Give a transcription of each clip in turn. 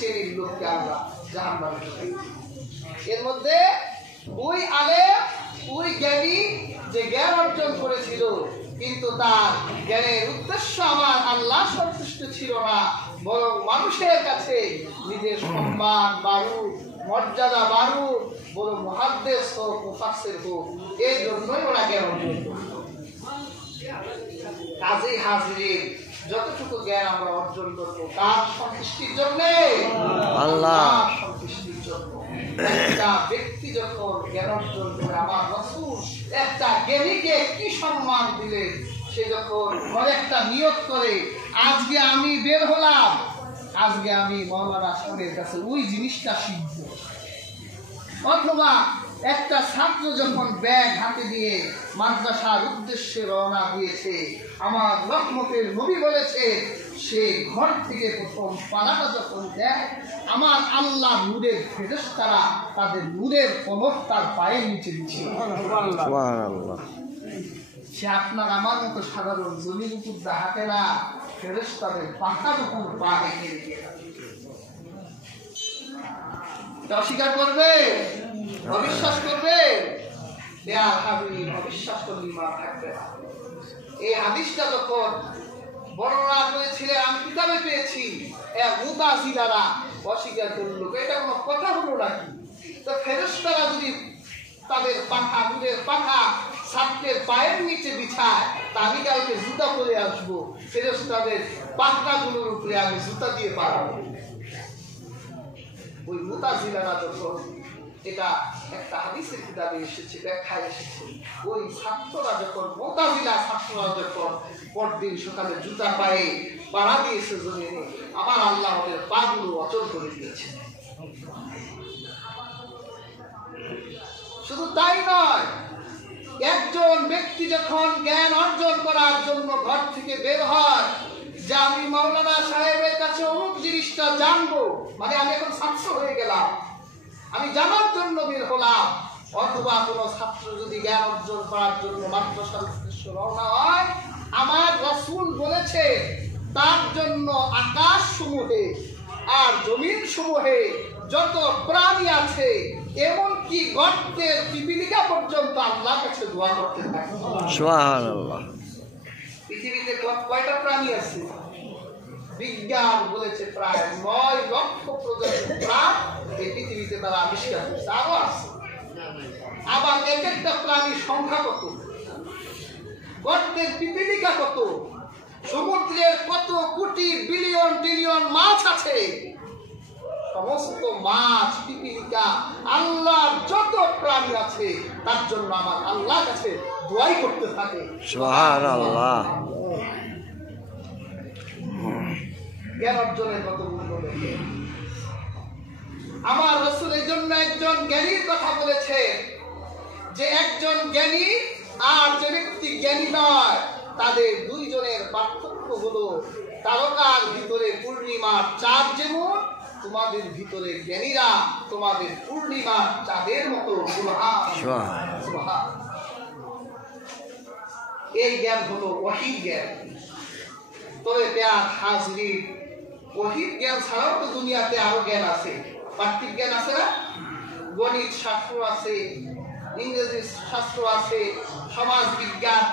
শ্রেণীর লোককে আমরা জাহান্নামে ঢুকাই। এর মধ্যে ওই আলেম, ওই জ্ঞানী যে জ্ঞান অর্জন করেছিল, কিন্তু তার জ্ঞানের উদ্দেশ্য আমার আল্লাহ সন্তুষ্ট ছিল না, বরং মানুষের কাছে নিজের সম্মান বাড়ুক, মর্যাদা বাড়ুক, বড় মুহাদ্দিস হোক, মুফাসসির হোক, এই জন্যই ওরা জ্ঞান অর্জন করত। কাজেই হাজিরিন, যতটুকু জ্ঞান আমরা অর্জন করবো কার সন্তুষ্টির জন্য? আল্লাহর সন্তুষ্টির জন্য। একটা ব্যক্তি যখন জ্ঞান অর্জন করে, আমার রাসূল একটা জ্ঞানীকে কি সম্মান দিলেন, সে যখন একটা নিয়ত করে, আজকে আমি বের হলাম, আজকে আমি মাওলানা সাহেবের কাছে ওই জিনিসটা শিখব। অথবা একটা ছাত্র যখন ব্যাগ হাতে দিয়ে মাদ্রাসার উদ্দেশ্যে রওনা দিয়েছে, আমার রহমতের নবী বলেছে, সে ঘর থেকে প্রথম পালাটা যখন দেয়, আমার আল্লাহ নূরের ফেরেশতারা তাদের নূরের কলক তার পায়ের নিচে দিচ্ছে। সে আপনার আমার মতো সাধারণ জমির উপর হাঁটে না, ফেরেশতাদের পাখার উপর পা রেখে রেখে অস্বীকার করবে, অবিশ্বাস করবে, অবিশ্বাস করলে ইমান থাকবে না। এই হাদিসটা যখন বর্ণনা করেছিলেন, আমি কিতাবে পেয়েছি, মুতাজিলারা অস্বীকার করল। এটা কোনো কথা হলো নাকি? তো ফেরেশতারা যদি তাদের পাখা, নূরের পাখা ছাত্রের পায়ের নিচে বিছায়, তা আমি কাউকে জুতা পরে আসবো, ফেরেশতাদের পাখনাগুলোর উপরে আমি জুতা দিয়ে পাঠাবো। ওই মুতাজিলারা যখন, এটা একটা হাদিসের কিতাবে এসেছে, ব্যাখ্যায় এসেছে, ওই ছাত্ররা যখন, মুতাজিলা ছাত্ররা যখন পরদিন সকালে জুতা পায়ে পাড়া দিয়েছে জমিনে, আমার আল্লাহ ওদের পাগুলো অচল করে দিয়েছে। শুধু তাই নয়, একজন ব্যক্তি যখন জ্ঞান অর্জন করার জন্য ঘর থেকে বের হয়, যে আমি মাওলানা সাহেবের কাছে অমুক জিনিসটা জানবো, মানে আমি এখন ছাত্র হয়ে গেলাম, আমি জানার জন্য বের হলাম। অথবা কোনো ছাত্র যদি জ্ঞান অর্জন করার জন্য মাদ্রাসার উদ্দেশ্যে রওনা হয়, আমার রাসূল বলেছে, তার জন্য আকাশ সমূহে আর জমিন সমূহে যত প্রাণী আছে, এমনকি গর্তের পিপিলিকা পর্যন্ত আল্লাহর কাছে দোয়া করতে থাকে। সুবহানাল্লাহ। পৃথিবীতে কয়টা প্রাণী আছে? বিজ্ঞান বলেছে প্রায় 9 লক্ষ প্রজাতির প্রাণ এই পৃথিবীতে তারা আবিষ্কার করেছে, আরো আছে। আবার এক একটা প্রাণীর সংখ্যা কত, গর্তের পিপিলিকা কত, সমুদ্রের কত কোটি বিলিয়ন ট্রিলিয়ন মাছ আছে, সমস্ত মাছ, পিপিলিকা, আল্লাহর যত প্রাণী আছে, তার জন্য আমার আল্লাহর কাছে দোয়াই করতে থাকে। সুবহানাল্লাহ। জ্ঞান অর্জনের কত মূল্য দেখে আমার রাসূল। এই জন্য একজন জ্ঞানীর কথা বলেছে, যে একজন জ্ঞানী আর যে ব্যক্তি জ্ঞানী নয়, তাদের দুইজনের পার্থক্য হলো, তারকার ভিতরে পূর্ণিমার চাঁদ যেমন, তোমাদের ভিতরে জ্ঞানীরা তোমাদের পূর্ণিমার চাঁদের মতো। সুবহান। এই জ্ঞান হলো ওহী জ্ঞান। তবে প্রিয় হাজরিন, ওহী জ্ঞান ছাড়াও তো দুনিয়াতে আরো জ্ঞান আছে, পার্থিব জ্ঞান আছে না? গণিত শাস্ত্র আছে, ইংরেজি শাস্ত্র আছে, সমাজ বিজ্ঞান,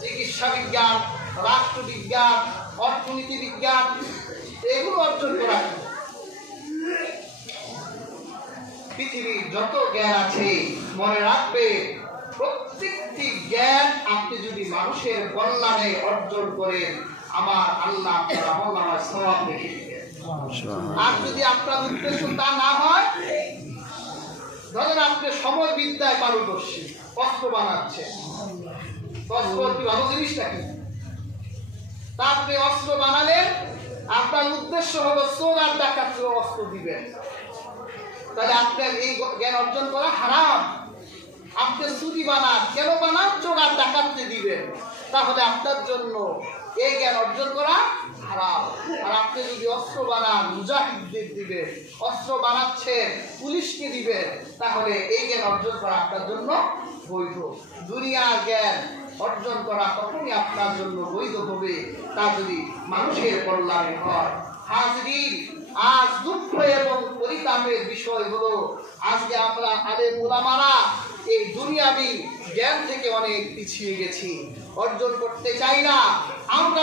চিকিৎসা বিজ্ঞান, রাষ্ট্রবিজ্ঞান, অর্থনীতি বিজ্ঞান, এগুলো অর্জন করা। পৃথিবীর যত জ্ঞান আছে, মনে রাখবে, প্রত্যেকটি জ্ঞান আপনি যদি মানুষের কল্যাণে অর্জন করেন, আমার আল্লাহ আপনার আমলনামায় সওয়াব লিখে দিবেন। আর যদি আপনার উদ্দেশ্য তা না হয়, ধরেন আপনি সময় বিদ্যায় পারদর্শী, অস্ত্র বানাচ্ছেন, অস্ত্র কি ভালো জিনিসটা কি? তা আপনি অস্ত্র বানালেন, আপনার উদ্দেশ্য হলো চোর আর ডাকাতকে অস্ত্র দিবেন, তাহলে আপনার এই জ্ঞান অর্জন করা হারাম। আপনি চুরি বানান, কেন বানান? চোর আর ডাকাতকে দিবেন, তাহলে আপনার জন্য এই জ্ঞান অর্জন করা হারাম। আর আপনি যদি অস্ত্র বানান, মুজাহিদদের দিবেন, অস্ত্র বানাচ্ছেন, পুলিশকে দিবেন, তাহলে এই জ্ঞান অর্জন করা আপনার জন্য বৈধ। দুনিয়ার জ্ঞান অর্জন করা তখনই আপনার জন্য বৈধ হবে, তা যদি মানুষের কল্যাণে হয়। হাজরিন, আজ দুঃখ এবং পরিতাপের বিষয় হলো আজকে আমরা আলেম ওলামারা এই দুনিয়াবি জ্ঞান থেকে অনেক পিছিয়ে গেছি, অর্জন করতে চাই না। আমরা